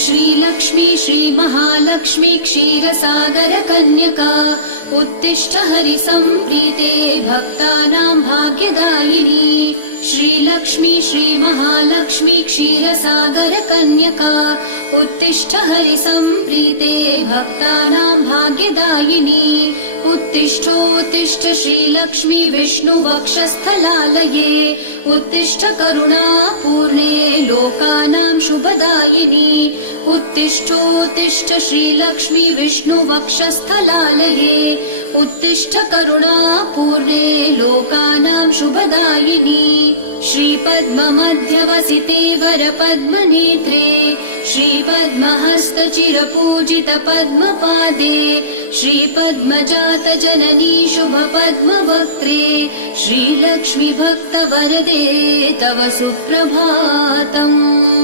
श्रीलक्ष्मी श्रीमहालक्ष्मी क्षीरसागर कन्यका उत्तिष्ठ हरिसम्प्रीते भक्तानां भाग्यदायिनी। श्रीलक्ष्मी श्रीमहालक्ष्मी क्षीरसागर कन्यका उत्तिष्ठ हरिसम्प्रीते भक्तानां भाग्यदायिनी। उत्तिष्ठोत्तिष्ठ श्रीलक्ष्मी विष्णुवक्षस्थलालये उत्तिष्ठ करुणापूर्णे लोकानां शुभदायिनी। उत्तिष्ठोत्तिष्ठ श्रीलक्ष्मी विष्णुवक्षस्थलालये उत्तिष्ठ करुणापूर्णे लोकानां शुभदायिनी। श्रीपद्ममध्यवसिते वरपद्मनेत्रे श्रीपद्महस्तचिरपूजित पद्मपादे श्रीपद्मजात जननी शुभपद्मवक्त्रे श्रीलक्ष्मी भक्तवरदे तव सुप्रभातम्।